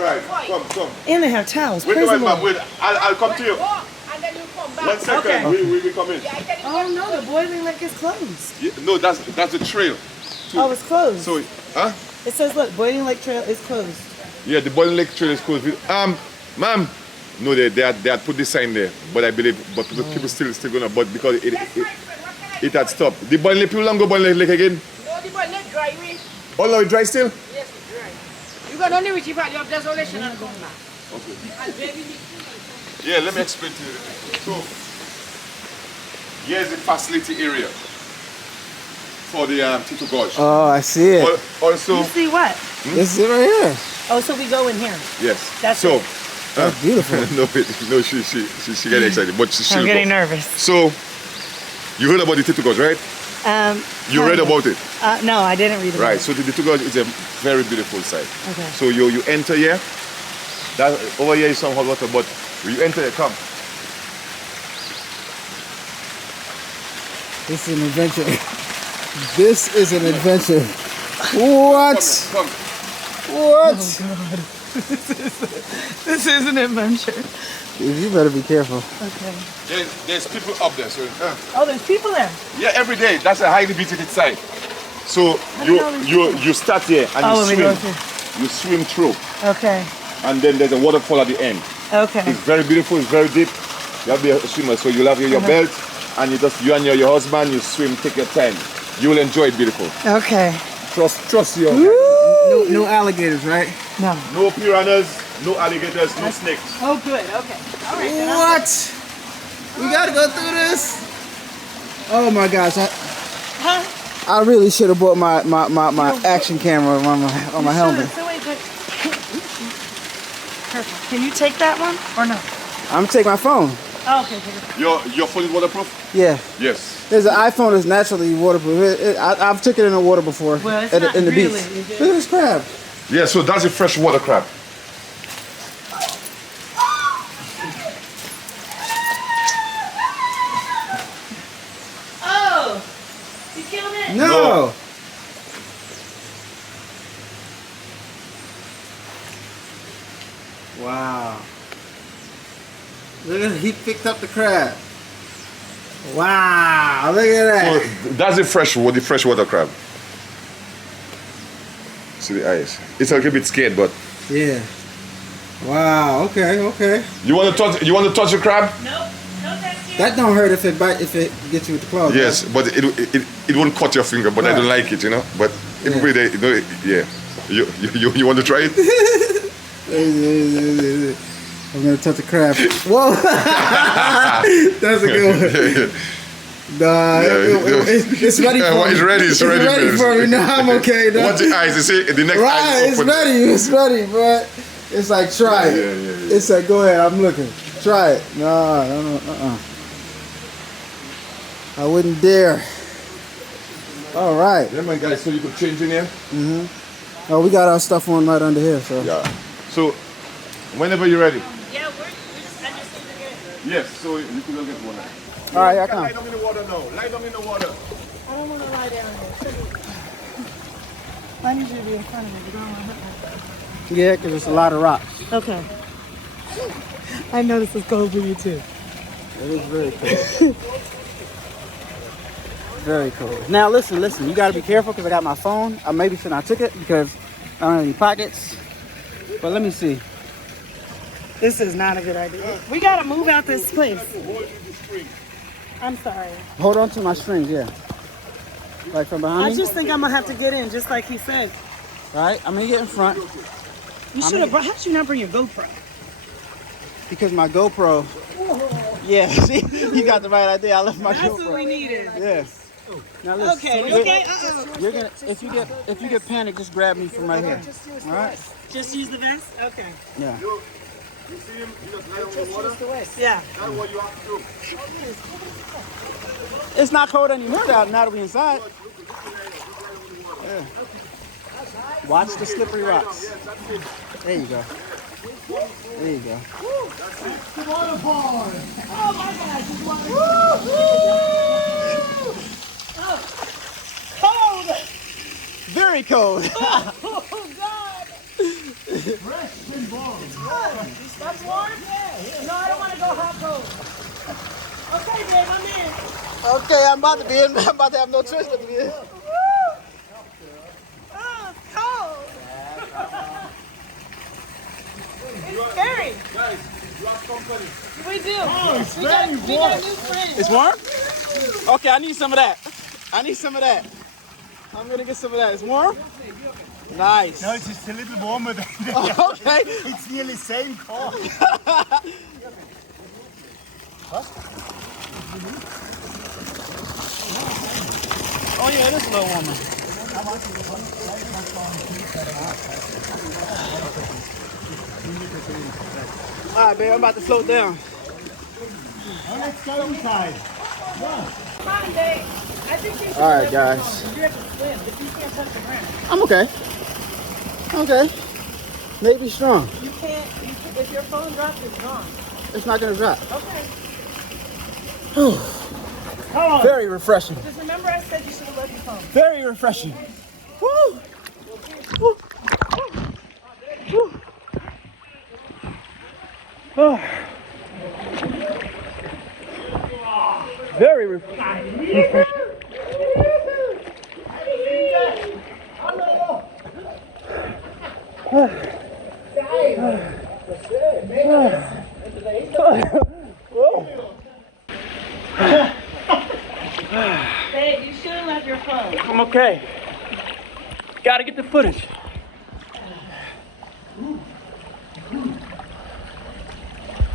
All right, come. And they have towels. Wait, Praise the ma'am. Lord. Wait, I'll come to you. And then you come back. 1 second. Okay. We come in. Oh no, the boiling lake is closed. Yeah, no, that's the trail. Oh, it's closed. So, huh? It says, look, Boiling Lake Trail is closed. Yeah, the Boiling Lake Trail is closed. Ma'am, no, they had put this sign there, but I believe, people still gonna, but because it had stopped. The Boiling Lake, people don't go Boiling Lake again. No, the Boiling Lake dry. Oh no, it dry still? Yes, it's dry. You got only reach valley of desolation and come back. Okay. And baby, Yeah, let me explain to you. So, here's the facility area for the TiTou Gorge. Oh, I see it. Also, You see what? This is it right here. Oh, so we go in here. yes. That's so. it. That's beautiful. no, she getting excited, but she's I'm getting nervous. So, you heard about the TiTou Gorge, right? You read about it, No, I didn't read about right? it. So the TiTou Gorge is a very beautiful site. Okay. So you enter here. That over here is some hot water, but when you enter here, come. This is an adventure. This is an adventure. What? Come. What? Oh, God. This is an adventure. You better be careful. Okay. There's people up there, so. Oh, there's people there. Yeah, every day. That's a highly visited site. So you start here and Oh, you we go swim. through. You swim through, Okay. and then there's a waterfall at the end. Okay. It's very beautiful. It's very deep. You have to be a swimmer, so you'll have your belt, and you and your husband, you swim. Take your time. You will enjoy it. Beautiful. Okay. Trust your. No alligators, right? No. No piranhas, no alligators, no snakes. Oh, good. Okay. All right. Then What? We gotta go through this. Oh my gosh! Huh? I really should have bought my action camera on my helmet. So wait, but perfect. Can you take that one or no? I'm gonna take my phone. Oh, okay. Take it. Your phone is waterproof? Yeah. Yes. There's an iPhone that's naturally waterproof. I've took it in the water before. Well, it's in not the really, beach. is it? Look at this crab. Yeah. So that's a freshwater crab. Oh, you killed it. No. Wow. Look at he picked up the crab. Wow, look at that. So that's the freshwater crab. See the eyes. It's a little bit scared, but Yeah. Wow, okay. you want to touch the crab? Nope. No, thank you. That don't hurt if it gets you with the claws. Yes, but it won't cut your finger. But I don't like it, you know. But everybody, they, yeah. You want to try it? Right? I'm gonna touch the crab. Whoa! That's a good one. Nah, it's ready for me. It's ready for me. No, I'm okay. No. Watch the eyes. You see, the next Right, eye is it's open. it's ready, but it's like try it. Yeah. It's like go ahead, I'm looking. Try it. No. I wouldn't dare. All right. Yeah, man, guys. So you could change in here. Oh, we got our stuff on right under here. So. Yeah. So, whenever you're ready. Yeah, we're just understand again. Yes. So you can go get one. All right, I come. Lie down in the water now. Lie down in the water. I don't want to lie down here. I need you to be in front of me. But I don't want to hurt myself. Yeah, because it's a lot of rocks. Okay. I know this is cold for you too. It is very cold. Very cold. Now listen. You got to be careful because I got my phone. I maybe shouldn't have took it because I don't have any pockets. But let me see. This is not a good idea. We gotta move out this place. I'm sorry. Hold on to my strings, yeah. Like from behind I me. just think I'm gonna have to get in, just like he said. All right, I'm gonna get in front You should have. How did you not bring your GoPro? because my GoPro. Yeah, see, you got the right idea. I left my That's GoPro. what we needed. Yeah. Now listen. Okay. you're- Okay. You're gonna if you get panicked, just grab me from right here. All right. Just use the vest. Okay. Yeah. You see him? You just lie on the water. Yeah. That's what you have to do. It's not cold anymore now that we're inside. Yeah. Watch the slippery rocks. There you go. There you go. Waterfall. Oh my gosh. Cold. Very cold. Oh God. That's warm? No, I don't want to go hot cold. Okay, babe, I'm in. Okay, I'm about to be in. I'm about to have no choice but to be in. Oh, it's cold. It's scary. Guys, you have company. We do. We got a new friend. It's warm? Okay, I need some of that. I need some of that. I'm gonna get some of that. It's warm? Nice. No, it's just a little warmer than the Okay. It's nearly same cold. Oh yeah, it is a little warmer. All right, babe, I'm about to float down. Now let's go inside. Come on, Dave. I think you should All right, let your guys. phone. You have to swim, but you can't touch the ground. I'm okay. Okay. Maybe strong. You can't, if your phone drops, it's gone. It's not gonna drop. Okay. Come on. Very refreshing. Just remember I said you should have left your phone. Very refreshing. Woo! Woo! Woo! Oh. Very refreshing. Babe, you should have left your phone. I'm okay. Gotta get the footage.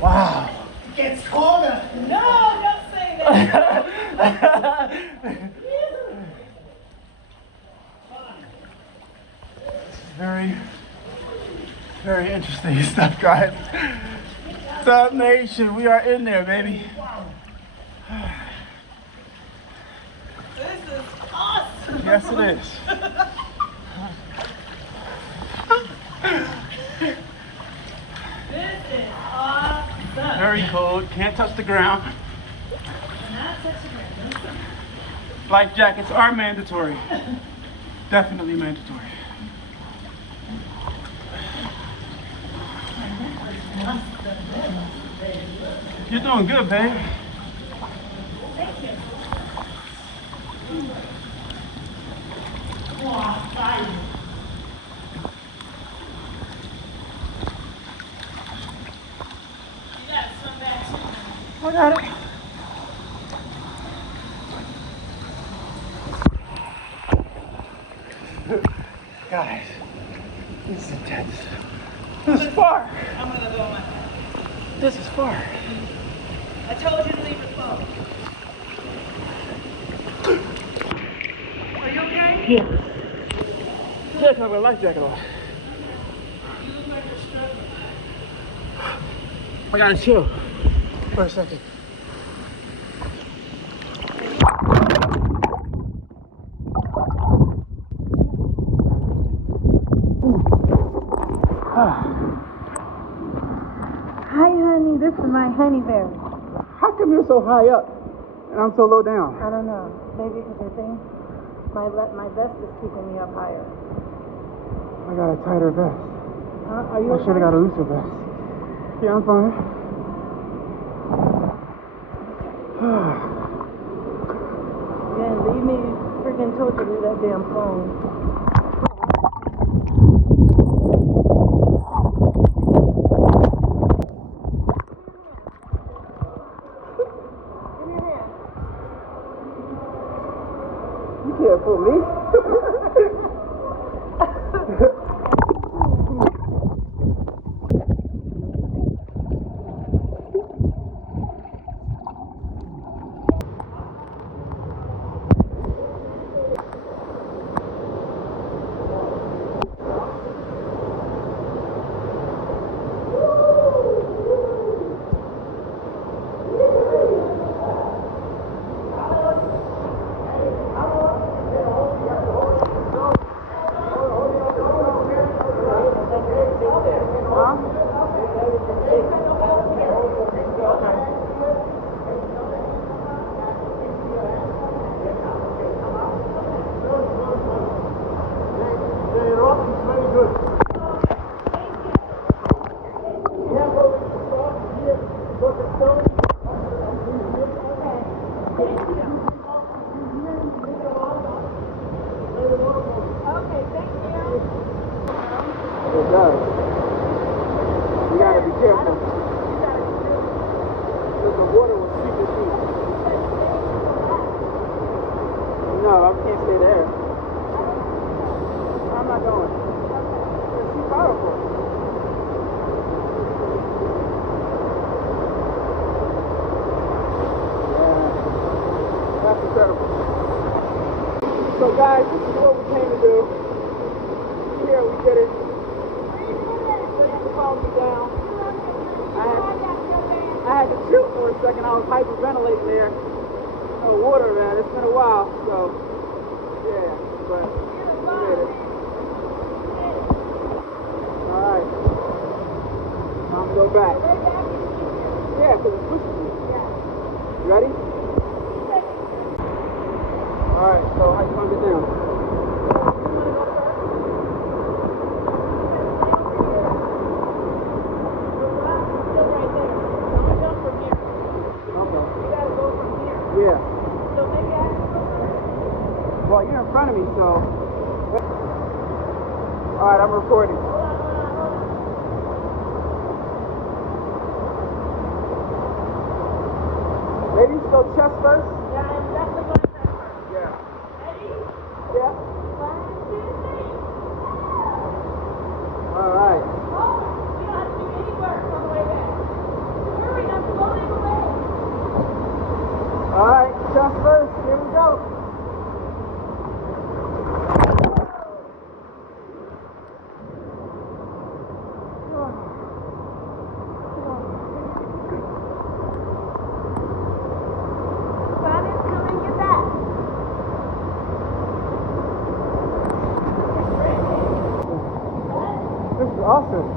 Wow. It's colder. No, don't say that. Very, very interesting stuff, guys. Dub Nation, we are in there, baby. This is awesome. Yes, it is. This is awesome. Very cold. Can't touch the ground. Not touch the ground. Life jackets are mandatory. Definitely mandatory. You're doing good, babe. I got it. Guys, this is intense. This is far. I'm gonna go on my phone. This is far. I told you to leave your phone. Are you okay? Yeah. Yeah, I got my life jacket on. You look like you're struggling. I gotta chill for a second. Hi, honey. This is my honey bear. How come you're so high up and I'm so low down? I don't know. Maybe because I think my vest is keeping me up higher. I got a tighter vest. Are you I okay? should have got a looser vest. Yeah, I'm fine. Yeah, leave me freaking told you to leave that damn phone. Give me your hand. You can't fool me. You gotta be careful. Because the water was super deep. No, I can't stay there. I'm not going. It's too powerful. Yeah, that's incredible. So guys, this is what we came to do. Here we did it. Thanks for calming me down. I had to chill for a second. I was hyperventilating there. No water, man. It's been a while, so yeah, but we made it. Alright. Time to go back. Yeah, because it's pushing me. You ready? Alright, so how you want to get down? Yeah. Well, you're in front of me, so. Alright, I'm recording. Ladies, go chest first. Yeah, I'm definitely going chest first. Yeah. Ready? Yeah. 1, 2, 3. Alright. You don't have to do any work on the way back. Hurry, I'm floating away. Alright, chest first. Here we go. This is awesome.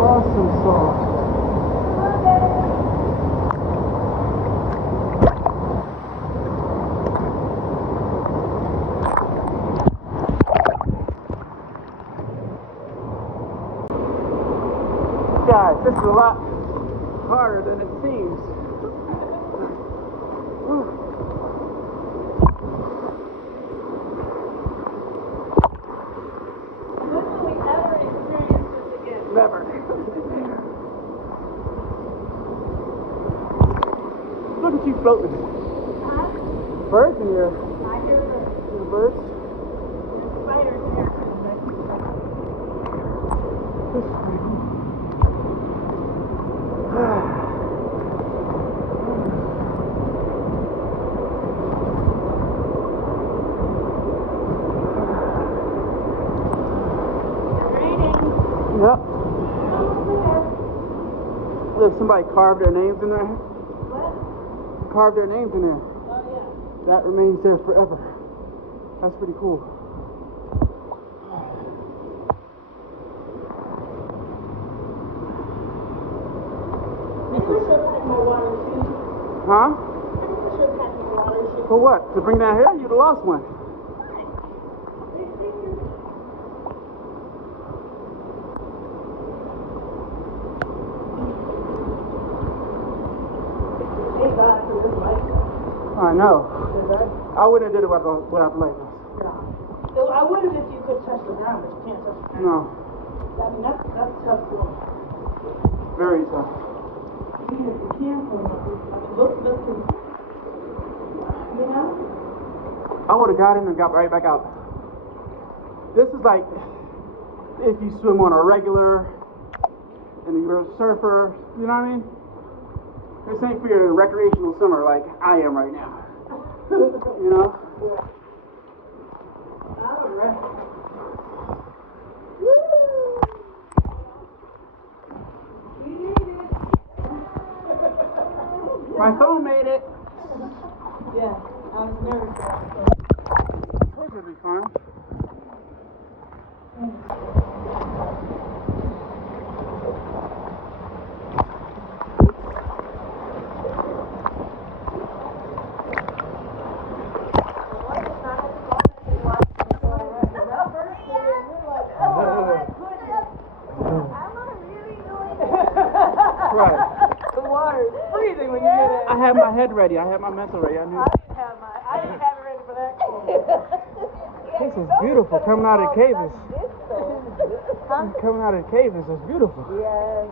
Awesome song. Guys, this is a lot harder than it seems. When will we ever experience this again? Never. Look at you floating. Birds in here. I hear the Birds. spiders here. This is pretty cool. Yep. Look, somebody carved their names in there. What? Carved their names in there. Oh, yeah. That remains there forever. That's pretty cool. Maybe we should pack my water shoes. Huh? Maybe we should pack my water shoes. For what? To bring down here? You'd have lost one. Thank God for this light. I know. I wouldn't have did it without the light. So I would have if you could touch the ground, but you can't touch the ground. No. I mean, that's tough for me. Very tough. You have to be careful. Look, you know? I would have got in and got right back out. This is like if you swim on a regular and you're a surfer, you know what I mean? This ain't for your recreational summer like I am right now. You know? All right. My phone made it. Yeah, I was nervous. This would be fun. Right. The water is crazy when you did it. I had my head ready. I had my mental ready. I knew. I didn't have it ready for that. This is beautiful. Coming out of the cave is. Coming out of the cave is beautiful. Yes,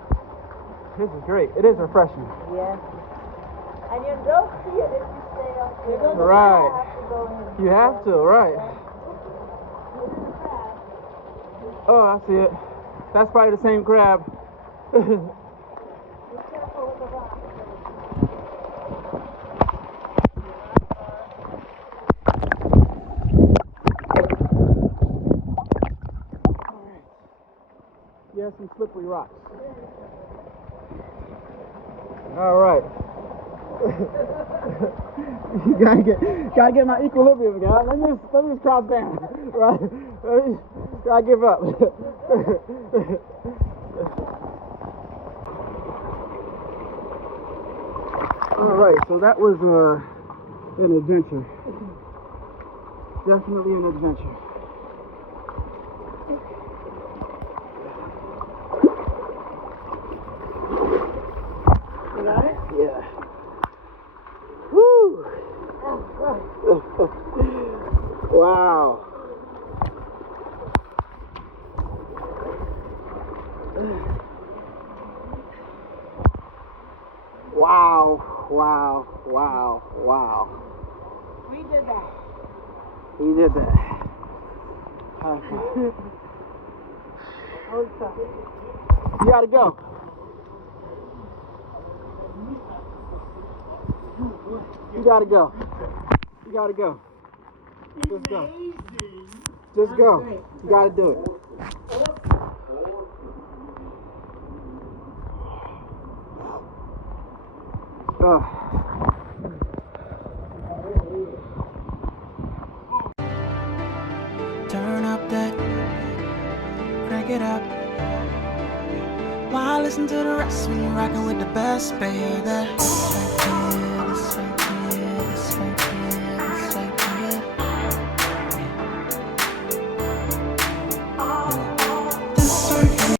This is great. It is refreshing. yes. And you don't see it if you stay up there. Right. You have to go in. You have to, right? Oh, I see it. That's probably the same crab. Yeah, some slippery rocks. All right. You gotta get my equilibrium, guys. Let me just cross down, right? Gotta give up. All right, so that was an adventure. Definitely an adventure. You got it? Yeah. Woo! Wow. Wow, wow, wow, wow. We did that. He did that. High five. You gotta go. You gotta go. You gotta go. Just go. Just go. You gotta do it. Turn up that, crank it up. Why listen to the rest when you're rocking with the best, baby?